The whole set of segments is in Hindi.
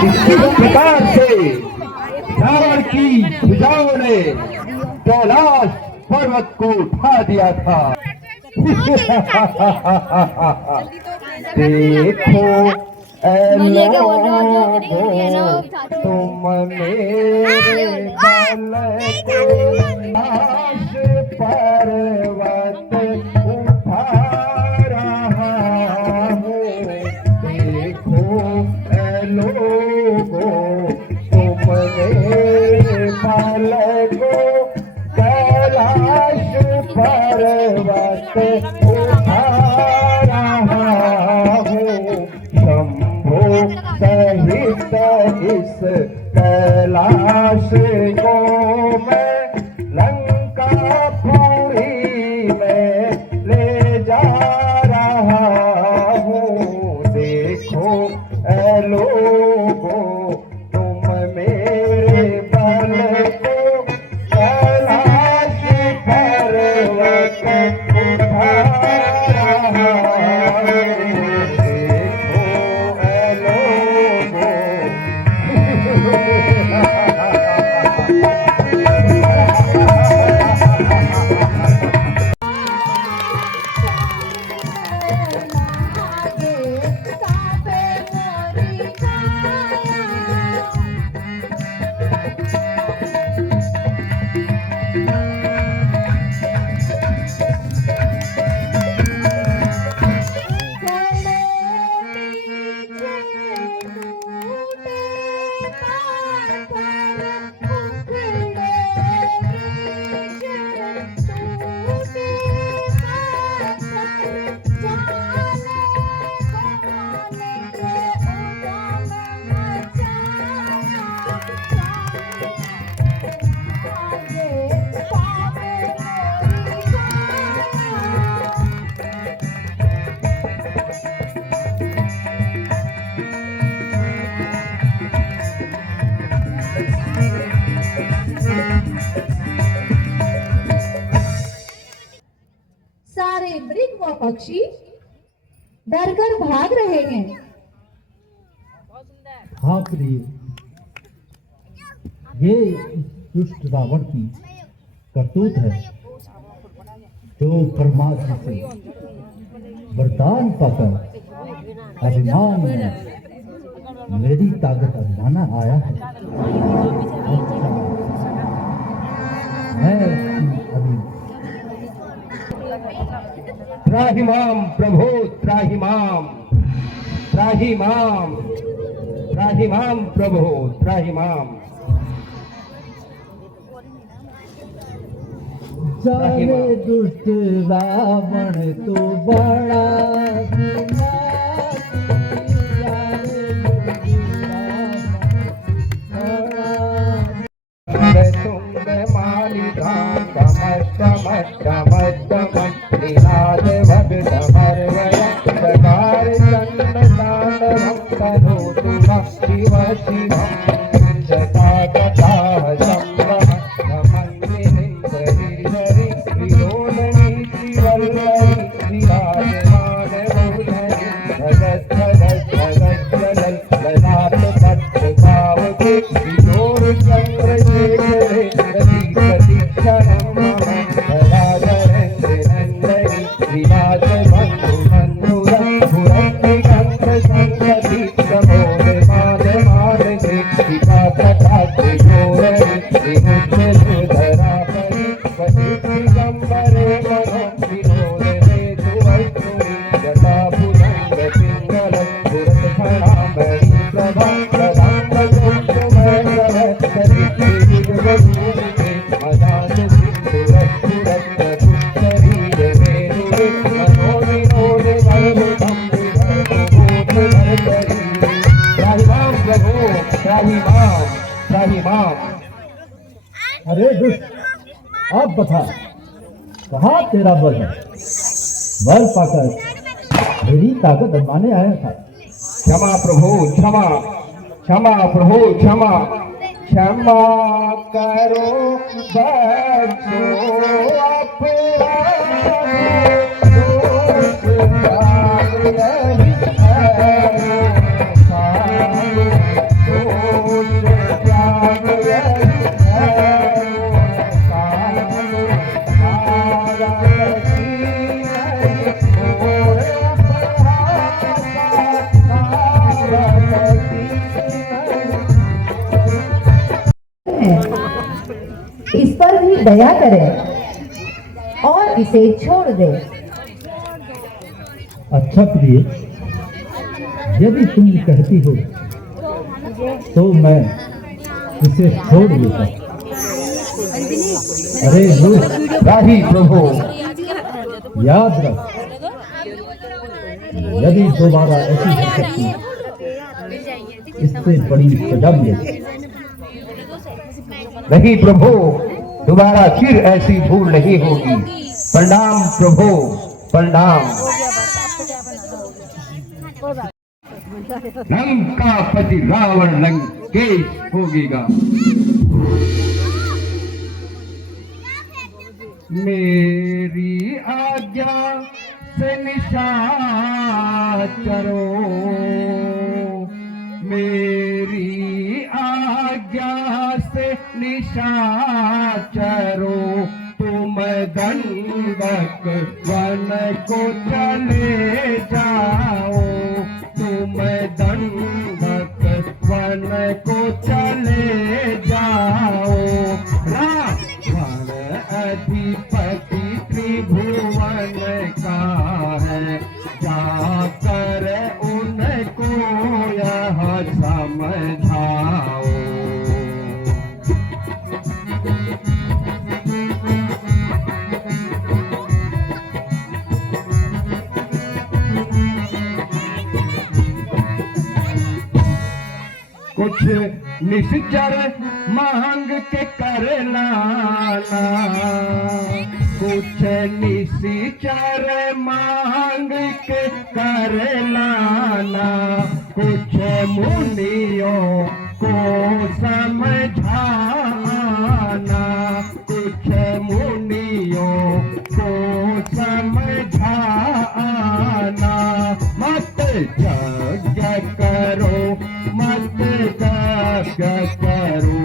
किस प्रकार से रावण की भुजाओं ने कैलाश पर्वत को उठा दिया था। देखो तुम मेरे बल को कैलाश पर्वत उठा रहा हूँ। देखो लोगों तुम मेरे बल को कैलाश पर्वत उठा रहा हूँ। शंभो सहित इस कैलाश को मैं लंकापुरी में ले जा रहा हूँ। देखो लोगों तुम मेरे बल को कैलाश पर्वत उठा रहा हूँ। देखो सारे मृग व पक्षी डरकर भाग रहे हैं। हाँ प्रिय, ये दुष्ट रावण की करतूत है जो परमात्मा से वरदान पाकर अभिमान में मेरी ताकत आजमाना आया है। मैं अभी त्राहिमाम प्रभो त्राहिमाम, त्राहिमाम, त्राहिमाम प्रभो त्राहिमाम। जाने दुष्ट रावण तो बड़ा शिव शिव जटा कथा अरे दुष्ट, अब बता कहाँ तेरा बल है? बल पाकर मेरी ताकत आजमाने आया था। क्षमा प्रभु क्षमा, क्षमा प्रभु क्षमा, क्षमा करो बच्चों अपना दया करें और इसे छोड़ दें। अच्छा प्रिय, यदि तुम कहती हो तो मैं इसे छोड़ देता। अरे दुष्ट, राही प्रभु, याद रख, यदि दोबारा ऐसी हरकत की, इससे बड़ी सजा मिलेगी। नहीं प्रभु, दोबारा फिर ऐसी भूल नहीं होगी। प्रणाम प्रभु, प्रणाम। लंकापति रावण लंकेश भोगेगा। मेरी आज्ञा से निशाचरो, मेरी आज्ञा से निशाचरो, तुम दंडक वन को चले जाओ, तुम दंडक वन को चले जाओ। रावण अधिपति त्रिभुवन का है, जाकर उनको यह समझाओ। कुछ निश्चर मांग के कर लाना, कुछ निश्चर मांग के कर लाना, कुछ मुनियों को समझाना, कुछ मुनियों को समझाना। मत यज्ञ करो, मत यज्ञ करो,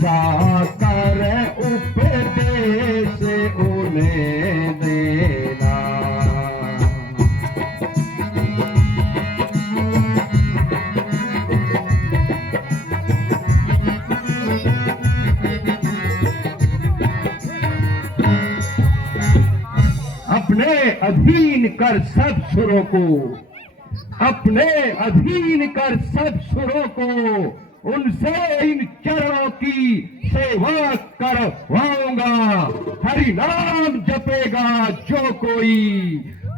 जाकर उपदेश उन्हें देना। अपने अधीन कर सब सुरों को, अपने अधीन कर सब सुरों को, उनसे इन चरणों की सेवा करवाऊंगा। हरि नाम जपेगा जो कोई,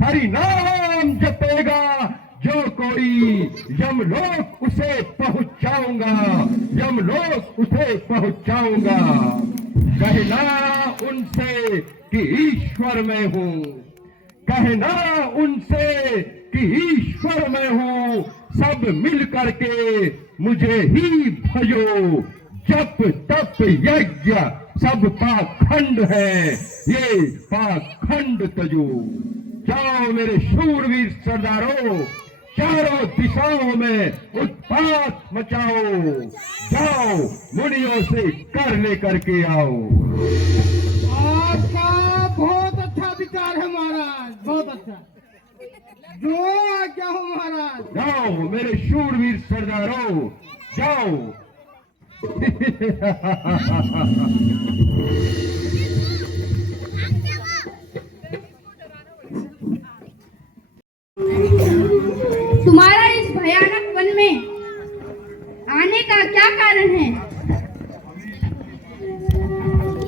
हरि नाम जपेगा जो कोई, यमलोक उसे पहुंचाऊंगा, यमलोक उसे पहुंचाऊंगा। कहना उनसे कि ईश्वर मैं हूँ, कहना उनसे कि ईश्वर मैं हूँ। सब मिल करके मुझे ही भजो, जप तप यज्ञ सब पाखंड है, ये पाखंड तजो। जाओ मेरे शूरवीर सरदारों, चारों दिशाओं में उत्पात मचाओ, जाओ मुनियों से कर लेकर के आओ। आपका बहुत अच्छा विचार है महाराज, बहुत अच्छा। जो आज्ञा हो महाराज। जाओ मेरे शूरवीर सरदारों, जाओ। तुम्हारा इस भयानक वन में आने का क्या कारण है?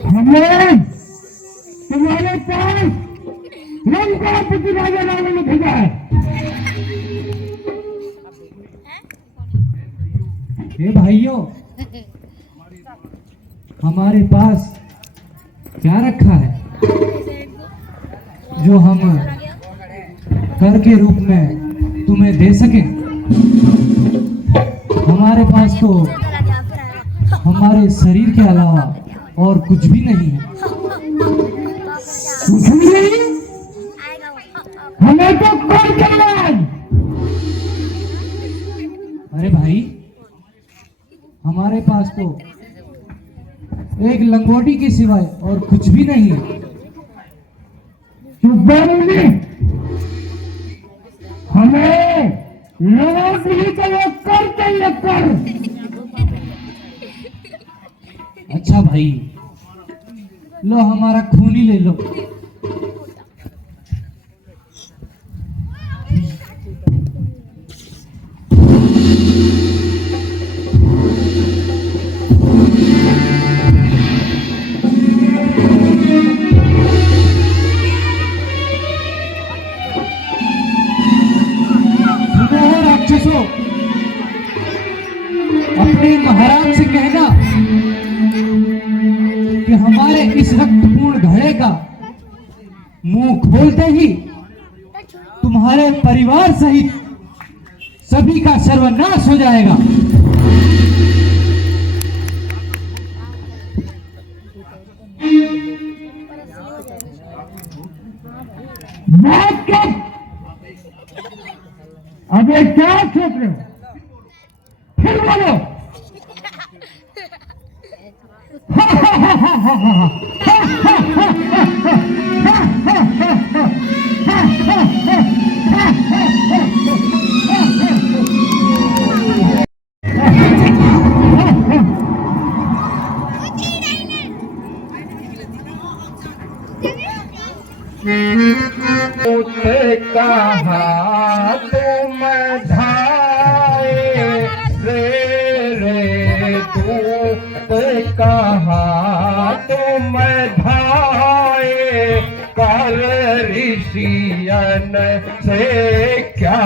हमें तुम्हारे पास लंकापति राजा रावण ने भेजा है। हे भाइयों, हमारे पास क्या रखा है जो हम कर के रूप में तुम्हें दे सके? हमारे पास तो हमारे शरीर के अलावा और कुछ भी नहीं है। हमें तो कर चाहिए। अरे भाई, हमारे पास तो एक लंगोटी के सिवाय और कुछ भी नहीं है। हमें लंगोटी चाहिए, कर चाहिए, कर। अच्छा भाई, लो हमारा खून ही ले लो। राक्षसों, अपने महाराज से कहना कि हमारे इस रक्तपूर्ण घड़े का मुंह खोलते ही तुम्हारे परिवार सहित सभी का सर्वनाश हो जाएगा। अबे क्या सोच रहे हो? फिर बोलो। उसे कहा तुम धाए रे तू कहा तुम धाए कर ऋषियन से क्या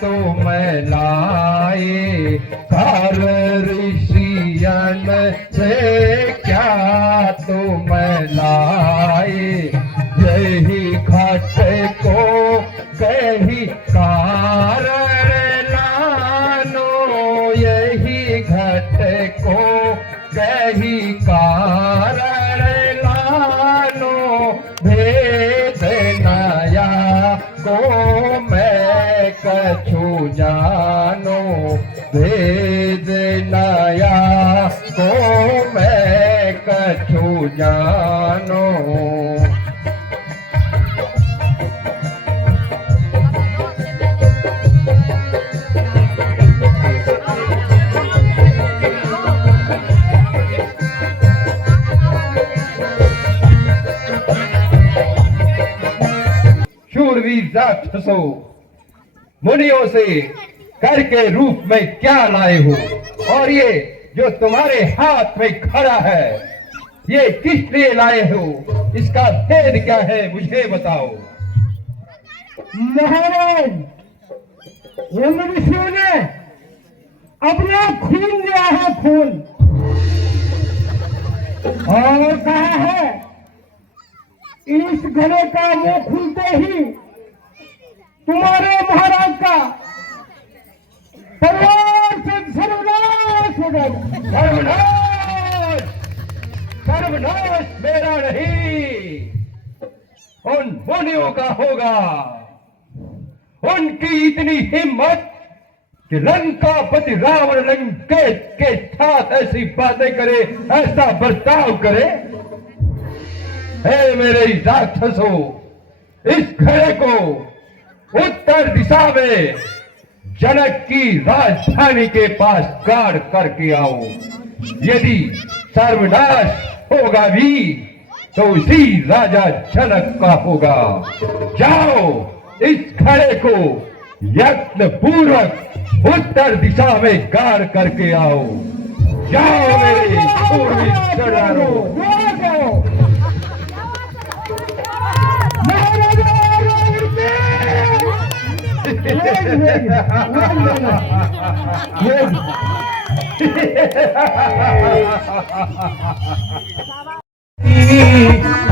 तुम लाए कर ऋषियन से क्या तुम लाए यही घट को कही कारण लानो यही घट को कही कारण लानो भेद नया को मैं कछु जानो भेद नया को मैं कछु जानो। शूरवीर राक्षसों, मुनियों से कर के रूप में क्या लाए हो और ये जो तुम्हारे हाथ में खड़ा है ये किस लिए लाए हो? इसका भेद क्या है मुझे बताओ। महाराज, ये ऋषियों ने अपना खून लिया है, खून, और कहा है इस घड़े का मुंह खुलते ही तुम्हारे महाराज का परिवार से सर्वनाश हो जाएगा। सर्वनाश सर्वनाश मेरा नहीं, उन मुनियों का होगा। उनकी इतनी हिम्मत कि लंकापति रावण लंकेश के साथ ऐसी बातें करे, ऐसा बर्ताव करे। हे मेरे राक्षसों, इस घड़े को उत्तर दिशा में जनक की राजधानी के पास गाड़ करके आओ। यदि सर्वनाश होगा भी तो उसी राजा जनक का होगा। जाओ, इस घड़े को यत्न पूर्वक उत्तर दिशा में गाड़ करके आओ। जाओ मेरे शूरवीर सरदारों।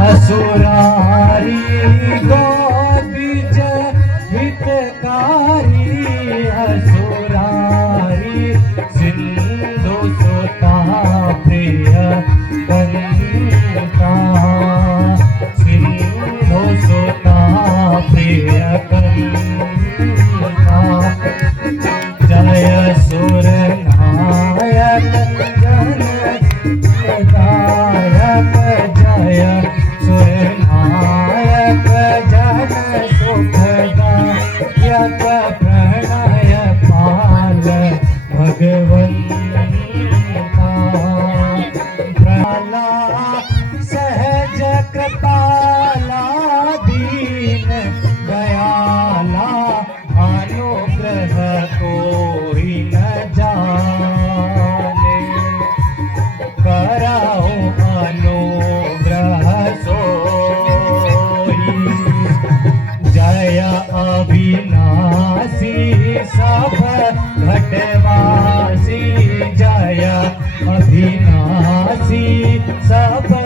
असुरारी गोबीज हितकारी असुरारी सिंधु सुता प्रिय कनिका सिंधु सुता प्रिय कनिका जय सुर नायक जनदायक जय सुर नायक जन सुखदायक प्रणय पाल भगवंता प्रला सहज सावन